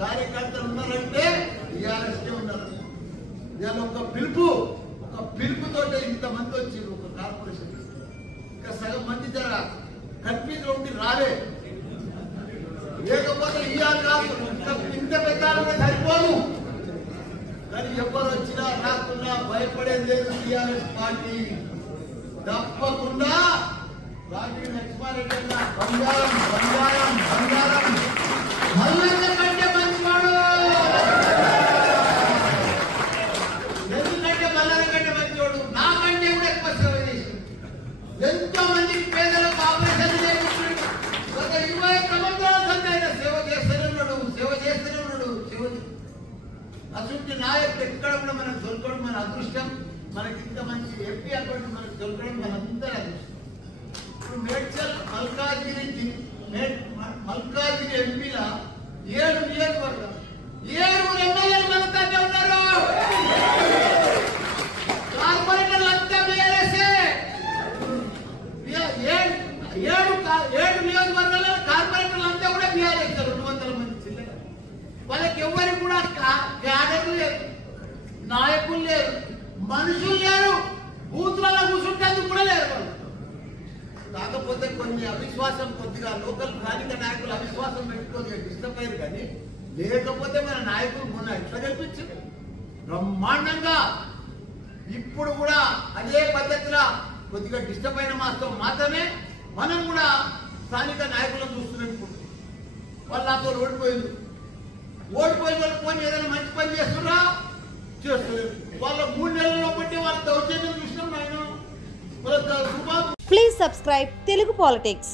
కార్యకర్తలు ఉన్నారంటే టీఆర్ఎస్కే ఉన్నారు. ఇవాళ ఒక పిలుపుతో ఇంతమంది వచ్చారు ఒక కార్పొరేషన్. ఇంకా సగం మంది జర కన్ఫ్యూజ్ ఉండి రాలే, లేకపోతే ఇవాళ కాదు ఇంత పెట్టాలంటే సరిపోను. కానీ ఎవరు వచ్చినా రాకుండా భయపడేది లేదు. టీఆర్ఎస్ పార్టీ తప్పకుండా రాజీ లక్ష్మారెడ్డి అన్న బంగారం బంగారం బంగారం మల్లన్న కంటే మంచివాడు. ఎందుకంటే మల్లన్న కంటే మంచివాడు నాకంటే కూడా ఎక్కువ సేవ చేసి ఎంతో మందికి పేదలకు ఆపరేషన్ చేయించాడు. గత 21 సంవత్సరాల సంది ఆయన సేవ చేస్తూనే ఉన్నాడు. అటువంటి నాయకుడు ఎక్కడ కూడా మనకు దొరకడం మన అదృష్టం. మనకి ఇంత మంచి ఎంపీ అకౌంట్ మనకు దొరకడం మనందరి అదృష్టం. ఇప్పుడు మేడ్చల్ మల్కాజిగిరి ఎంపీల 7 నియోజకవర్గాలు 7 ఎమ్మెల్యేలు మనతోనే ఉన్నారు. కార్పొరేటర్లు అంతా బీఆర్ఎస్ఏ. 7 నియోజకవర్గాల్లో కార్పొరేటర్లు అంతా కూడా బీఆర్ఎస్. 200 మంది చిల్లర. వాళ్ళకి ఎవరికి కూడా క్యాడర్లు లేరు, నాయకులు లేరు, మనుషులు లేరు, బూతులలో కూర్చుంటేందుకు కూడా లేరు వాళ్ళు. కాకపోతే కొన్ని అవిశ్వాసం కొద్దిగా లోకల్ స్థానిక నాయకులు అవిశ్వాసం పెట్టుకొని డిస్టర్బ్ అయ్యారు. కానీ లేకపోతే మన నాయకులు మొన్న ఎట్లా కల్పించారు బ్రహ్మాండంగా. ఇప్పుడు కూడా అదే పద్ధతిలో కొద్దిగా డిస్టర్బ్ అయిన మాత్రమే మనం కూడా స్థానిక నాయకులను చూస్తున్నాం. ఇప్పుడు వాళ్ళు నాతో ఓడిపోయిన వాళ్ళు పోయి ఏదైనా మంచి పని చేస్తున్నా చేస్తున్నారు. వాళ్ళ 3 నెలల్లో బట్టి వాళ్ళ దౌర్జన్యం చూసినాం. ఆయన Please subscribe Telugu Politics.